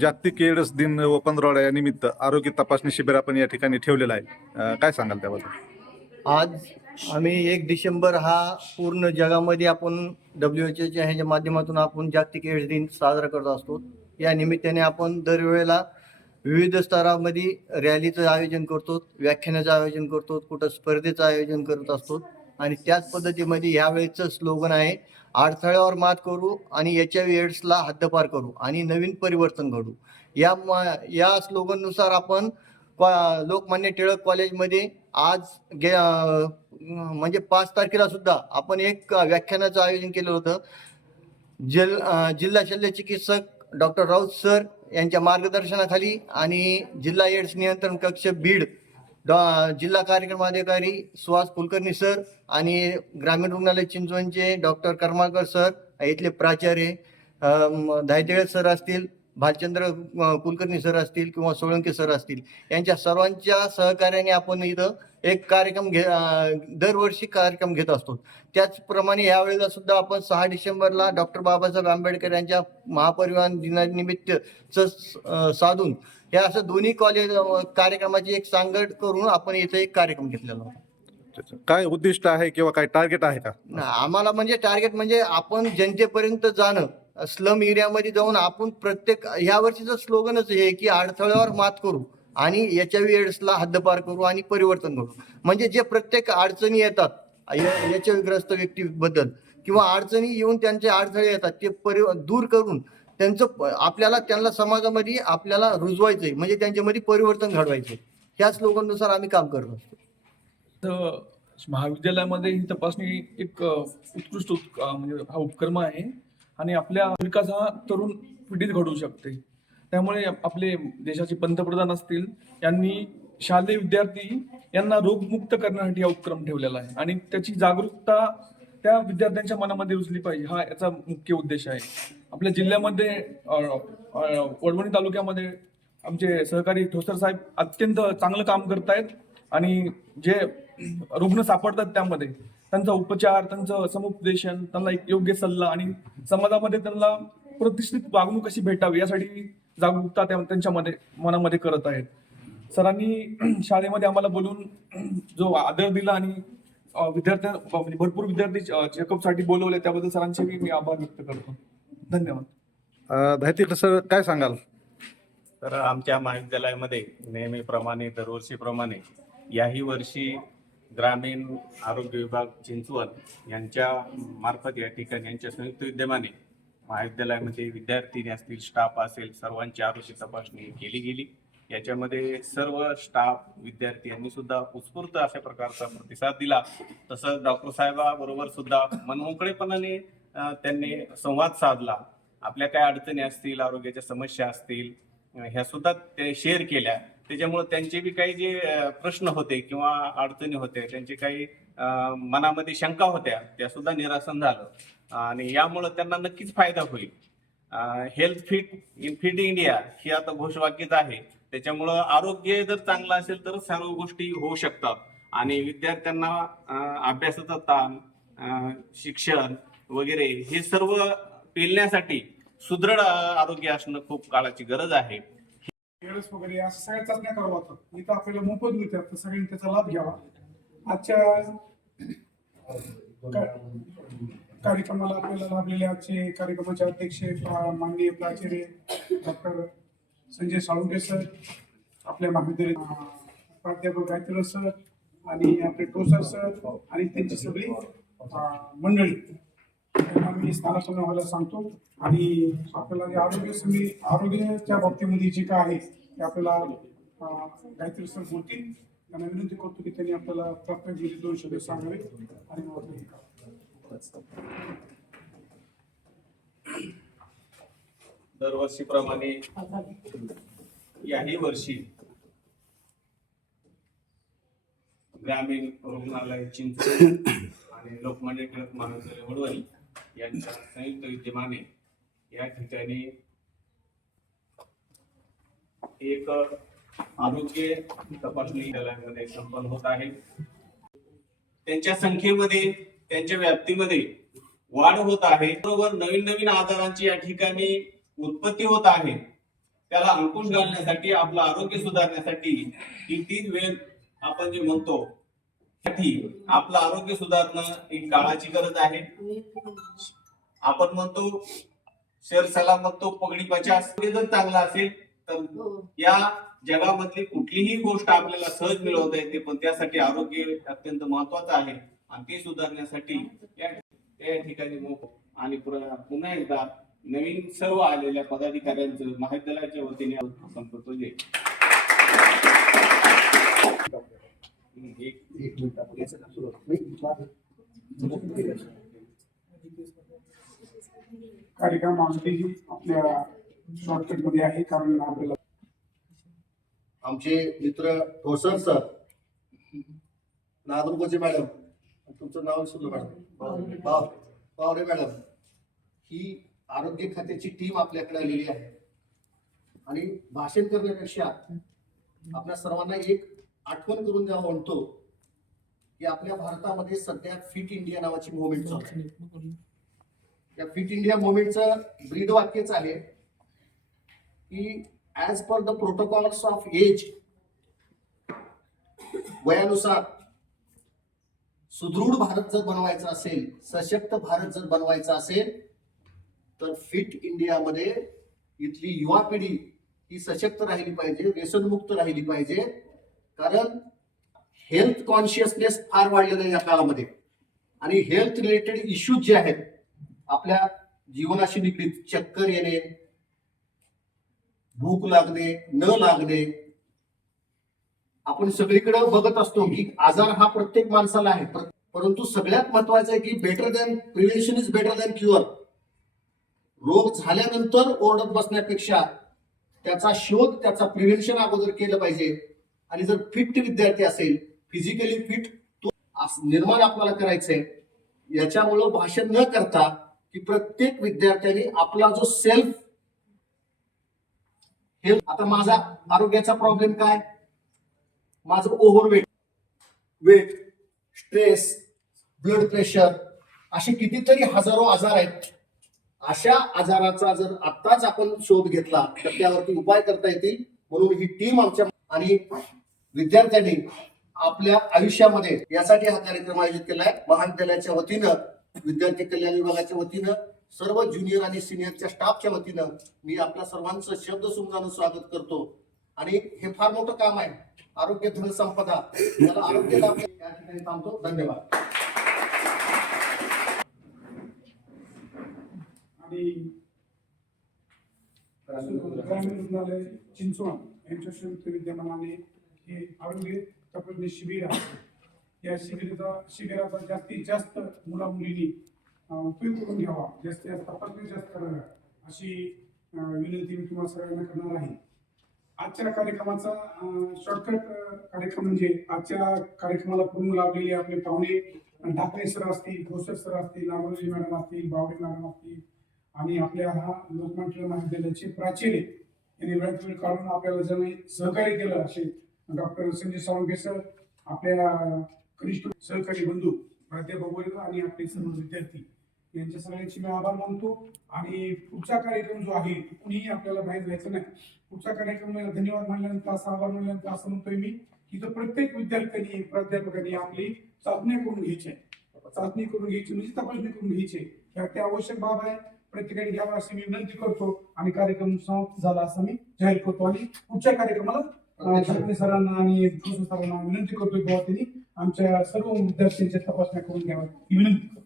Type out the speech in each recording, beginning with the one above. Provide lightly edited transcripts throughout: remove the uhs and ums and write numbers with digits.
जागतिक एड्स दिन व पंधरवडा या निमित्त आरोग्य तपासणी शिबिर आपण या ठिकाणी ठेवलेला आहे. काय सांगाल त्याबद्दल? आज आम्ही 1 डिसेंबर हा पूर्ण जगामध्ये आपण WHO ह्याच्या माध्यमातून आपण जागतिक एड्स दिन साजरा करत असतो. या निमित्ताने आपण दरवेळेला विविध स्तरामध्ये रॅलीचं आयोजन करतो, व्याख्यानाचं आयोजन करतो, कुठं स्पर्धेचं आयोजन करत असतो आणि त्याच पद्धतीमध्ये ह्यावेळेचं स्लोगन आहे, अडथळ्यावर मात करू आणि HIV एड्सला हद्दपार करू आणि नवीन परिवर्तन घडू. या स्लोगननुसार आपण लोकमान्य टिळक कॉलेजमध्ये आज म्हणजे 5 तारखेला सुद्धा आपण एक व्याख्यानाचं आयोजन केलं होतं. जिल्हा शल्य चिकित्सक डॉक्टर राऊत सर यांच्या मार्गदर्शनाखाली आणि जिल्हा एड्स नियंत्रण कक्ष बीड जिल्हा कार्यक्रम अधिकारी सुहास कुलकर्णी सर आणि ग्रामीण रुग्णालय चिंचवणचे डॉक्टर करमाळकर सर, इथले प्राचार्य धायतेळे सर असतील, भालचंद्र कुलकर्णी सर असतील किंवा सोळंके सर असतील, यांच्या सर्वांच्या सहकार्याने आपण इथं एक कार्यक्रम दरवर्षी कार्यक्रम घेत असतो. त्याचप्रमाणे यावेळेला सुद्धा आपण 6 डिसेंबरला डॉक्टर बाबासाहेब आंबेडकर यांच्या महापरिनिर्वाण दिनानिमित्त साधून या असं दोन्ही कॉलेज कार्यक्रमाची एक सांगड करून आपण इथे एक कार्यक्रम घेतलेला होता. काय उद्दिष्ट आहे किंवा काय टार्गेट आहे का आम्हाला? म्हणजे टार्गेट म्हणजे आपण जनतेपर्यंत जाणं, स्लम एरियामध्ये जाऊन आपण प्रत्येक ह्या वर्षीचं स्लोगनच हे की अडथळ्यावर मात करू आणि HIV एड्सला हद्दपार करू आणि परिवर्तन करू. म्हणजे जे प्रत्येक अडचणी येतात HIV ग्रस्त व्यक्तीबद्दल किंवा अडचणी येऊन त्यांचे अडथळे येतात ते दूर करून त्यांना समाजामध्ये आपल्याला रुजवायचंय, म्हणजे त्यांच्यामध्ये परिवर्तन घडवायचंय. ह्या स्लोगननुसार आम्ही काम करत असतो. तर महाविद्यालयामध्ये ही तपासणी एक उत्कृष्ट म्हणजे हा उपक्रम आहे आणि आपल्या विकास हा तरुण पिढीत घडवू शकते. त्यामुळे आपले देशाचे पंतप्रधान असतील यांनी शालेय विद्यार्थी यांना रोगमुक्त करण्यासाठी हा उपक्रम ठेवलेला आहे आणि त्याची जागरूकता त्या विद्यार्थ्यांच्या मनामध्ये रुजली पाहिजे, हा याचा मुख्य उद्देश आहे. आपल्या जिल्ह्यामध्ये वडवणी तालुक्यामध्ये आमचे सहकारी ठोसर साहेब अत्यंत चांगलं काम करतायत आणि जे रुग्ण सापडतात त्यामध्ये त्यांचा उपचार, त्यांचं समुपदेशन, त्यांना एक योग्य सल्ला आणि समाजामध्ये त्यांना प्रतिष्ठित वागणूक कशी भेटावी यासाठी जागरूकता त्यांच्या मनामध्ये करत आहेत. सरांनी शाळेमध्ये आम्हाला बोलून जो आदर दिला आणि म्हणजे भरपूर विद्यार्थी चेकअपसाठी बोलवले त्याबद्दल सरांचे मी आभार व्यक्त करतो. धन्यवाद. धायतेकर सर, काय सांगाल? तर आमच्या महाविद्यालयामध्ये नेहमीप्रमाणे दरवर्षीप्रमाणे याही वर्षी ग्रामीण आरोग्य विभाग चिंचवड यांच्या मार्फत या ठिकाणी यांच्या संयुक्त विद्यमाने महाविद्यालयामध्ये विद्यार्थी असतील, स्टाफ असेल, सर्वांची आरोग्य तपासणी केली गेली. याच्यामध्ये सर्व स्टाफ विद्यार्थी यांनी सुद्धा उत्स्फूर्त अशा प्रकारचा प्रतिसाद दिला. तसंच डॉक्टर साहेबाबरोबर सुद्धा मनमोकळेपणाने त्यांनी संवाद साधला. आपल्या काय अडचणी असतील, आरोग्याच्या समस्या असतील, ह्या सुद्धा ते शेअर केल्या. त्याच्यामुळे त्यांचे बी काही जे प्रश्न होते किंवा अडचणी होत्या, त्यांचे काही मनामध्ये शंका होत्या, त्या सुद्धा निरासन झालं आणि यामुळे त्यांना नक्कीच फायदा होईल. हेल्थ फिट इंडिया ही आता घोषवाक्यच आहे. त्याच्यामुळं आरोग्य जर चांगलं असेल तर सर्व गोष्टी होऊ शकतात आणि विद्यार्थ्यांना अभ्यासाचा ताण, शिक्षण वगैरे हे सर्व पेलण्यासाठी सुदृढ आरोग्य असणं खूप काळाची गरज आहे. एड्स वगैरे असं सगळ्या चाचण्या करावं लागतात. इथं आपल्याला मोफत मिळतात, तर सगळ्यांनी त्याचा लाभ घ्यावा. आजच्या कार्यक्रमाला आपल्याला लाभलेले आजचे कार्यक्रमाचे अध्यक्ष माननीय प्राचार्य डॉक्टर संजय साळुंके सर, आपल्या महाविद्यालय प्राध्यापक गायत्री सर आणि आपले टोसर सर आणि त्यांची सगळी मंडळी त्यांना मी स्थानापन्न व्हायला सांगतो. आणि आपल्याला आरोग्याच्या बाबतीमध्ये जे काय आहे ते आपल्याला गायत्री सर बोलतील. त्यांना विनंती करतो की त्यांनी आपल्याला प्राथमिक 2 शब्द सांगावे आणि दरवर्षीप्रमाणे याही वर्षी ग्रामीण रुग्णालय चिंचवड आणि लोकमान्य टिळक महाविद्यालय वडवणी यांच्या संयुक्त विद्यमाने या ठिकाणी एक आरोग्य तपासणी विद्यालयामध्ये संपन्न होत आहे. त्यांच्या संख्येमध्ये, त्यांच्या व्याप्तीमध्ये वाढ होत आहे. बरोबर नवीन नवीन आजारांची या ठिकाणी उत्पत्ती होत आहे. त्याला अंकुश घालण्यासाठी, आपलं आरोग्य सुधारण्यासाठी ही 3 वेळ आपण जे म्हणतो साठी आपलं आरोग्य सुधारणं एक काळाची गरज आहे. आपण म्हणतो शेर सलाम म्हणतो पगडी 50. जर चांगला असेल तर या जगामधली कुठलीही गोष्ट आपल्याला सहज मिळवता येते, पण त्यासाठी आरोग्य अत्यंत महत्वाचं आहे आणि ते सुधारण्यासाठी या ठिकाणी आणि पुन्हा एकदा नवीन सर्व आलेल्या पदाधिकाऱ्यांचं महाविद्यालयाच्या वतीने आपण करतो जे कार्यक्रम अगदी आपल्या शॉर्टकट मध्ये आहे, कारण आपल्याला आमचे मित्र ठोसर सर, नादरुकोचे मॅडम, तुमचं नाव विसरलं मॅडम, पावरे मॅडम, ही आरोग्य खात्याची टीम आपल्याकडे आलेली आहे. आणि भाषण करण्यापेक्षा आपल्या सर्वांना एक आठवण करून द्यावं म्हणतो की आपल्या भारतामध्ये सध्या फिट इंडिया नावाची मुवमेंट चालू आहे. या फिट इंडिया मुवमेंटचं ब्रीद वाक्यच आहे की age per the protocols of age, वयानुसार सुदृढ भारत जर बनवायचा असेल, सशक्त भारत जर बनवायचा असेल, तर फिट इंडियामध्ये इथली युवा पिढी ही सशक्त राहिली पाहिजे, व्यसनमुक्त राहिली पाहिजे. कारण हेल्थ कॉन्शियसनेस फार वाढलेलं आहे या काळामध्ये. आणि हेल्थ रिलेटेड इश्यूज जे आहेत आपल्या जीवनाशी निगडीत, चक्कर येणे, भूक लागणे, न लागणे, आपण सगळीकडे बघत असतो की आजार हा प्रत्येक माणसाला आहे. परंतु सगळ्यात महत्वाचं आहे की better than prevention is better than cure. रोग झाल्यानंतर ओरडत बसण्यापेक्षा त्याचा शोध, त्याचा प्रिव्हेन्शन अगोदर केलं पाहिजे. आणि जर फिट विद्यार्थी असेल, फिजिकली फिट तो निर्माण आपल्याला करायचंय. याच्यामुळं भाषण न करता की प्रत्येक विद्यार्थ्याने आपला जो सेल्फ हेल्थ, आता माझा आरोग्याचा प्रॉब्लेम काय, माझं ओव्हरवेट, स्ट्रेस, ब्लड प्रेशर, असे कितीतरी हजारो आजार आहेत. अशा आजाराचा जर आत्ताच आपण शोध घेतला तर त्यावरती उपाय करता येतील. म्हणून ही टीम आमच्या आणि विद्यार्थ्यांनी आपल्या आयुष्यामध्ये यासाठी हा कार्यक्रम आयोजित केलाय. महाविद्यालयाच्या वतीनं, विद्यार्थी कल्याण विभागाच्या वतीनं, सर्व ज्युनियर आणि सिनियरच्या स्टाफच्या वतीनं मी आपल्या सर्वांचं शब्दसुमनानं स्वागत करतो. आणि हे फार मोठं काम आहे, आरोग्य धन संपदा, याला आरोग्य लाभ या ठिकाणी थांबतो. धन्यवाद. आणि ग्रामीण रुग्णालय चिंचवड यांच्या संयुक्त विद्यमानाने हे आरोग्य तपासणी शिबिर आहे. या शिबिराचा जास्तीत जास्त मुला मुलींनी उपयोग करून घ्यावा, जास्तीत जास्त तपासणी जास्त कराव्या अशी विनंती मी तुम्हाला सगळ्यांना करणार आहे. आजच्या कार्यक्रमाचा शॉर्टकट कार्यक्रम म्हणजे आजच्या कार्यक्रमाला पूर्ण लाभलेले आपले पाहुणे ढाकणे सर असतील, ठोसर सर असतील, नागोजी मॅडम असतील, बावडे मॅडम असतील आणि आपल्या हा लोकमान्य टिळक महाविद्यालयाचे प्राचार्य यांनी वेळात वेळ काढून आपल्याला ज्यांनी सहकार्य केलं असे डॉक्टर संजय साळुंखे सर, आपल्या कनिष्ठ सहकारी बंधू प्राध्यापक वर्ग आणि आपले सर्व विद्यार्थी यांच्या सगळ्यांची मी आभार मानतो. आणि पुढचा कार्यक्रम जो आहे कुणीही आपल्याला बाहेर जायचं नाही. पुढचा कार्यक्रम धन्यवाद मानल्यानंतर, असा आभार मानल्यानंतर असं म्हणतोय मी की तो प्रत्येक विद्यार्थ्यांनी, प्राध्यापकांनी आपली चाचणी करून घ्यायची आहे. चाचणी करून घ्यायची म्हणजे तपासणी करून घ्यायची, ते आवश्यक बाब आहे. प्रत्येकाने घ्यावा अशी मी विनंती करतो आणि कार्यक्रम समाप्त झाला असं मी जाहीर करतो. आणि पुढच्या कार्यक्रमाला ढाकणे सरांना आणि ठोसर सरांना विनंती करतो की त्यांनी आमच्या सर्व विद्यार्थ्यांच्या तपासण्या करून घ्याव्या ही विनंती करतो.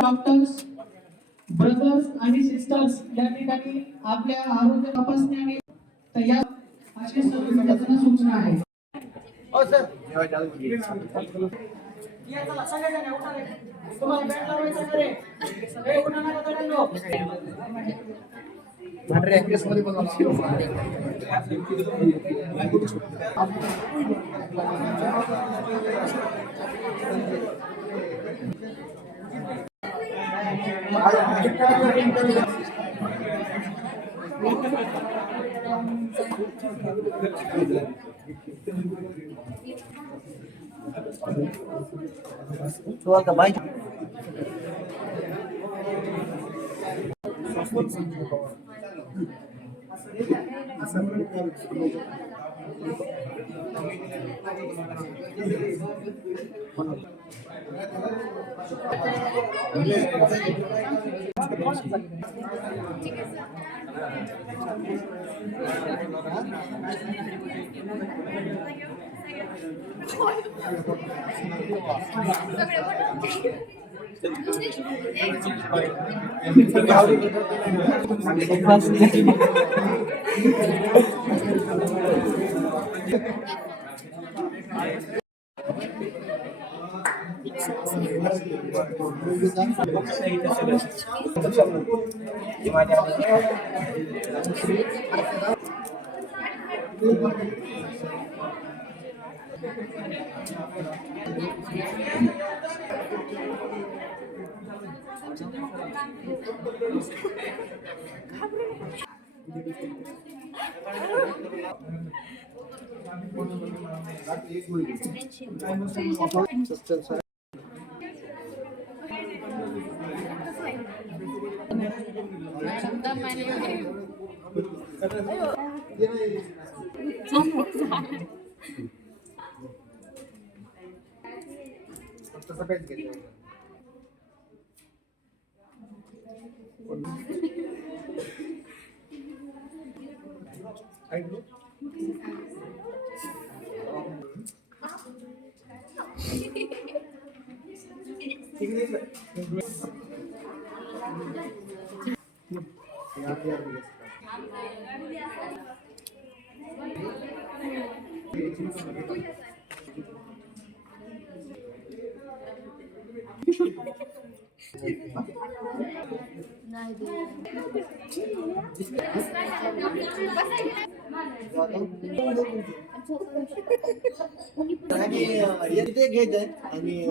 डॉक्टर्स, ब्रदर्स आणि सिस्टर्स या ठिकाणी आपल्या आरोग्य तपासणी आणि तयार अशी सर्व विद्यार्थ्यांना सूचना आहे. का बाय आणि येते घेत आहे आणि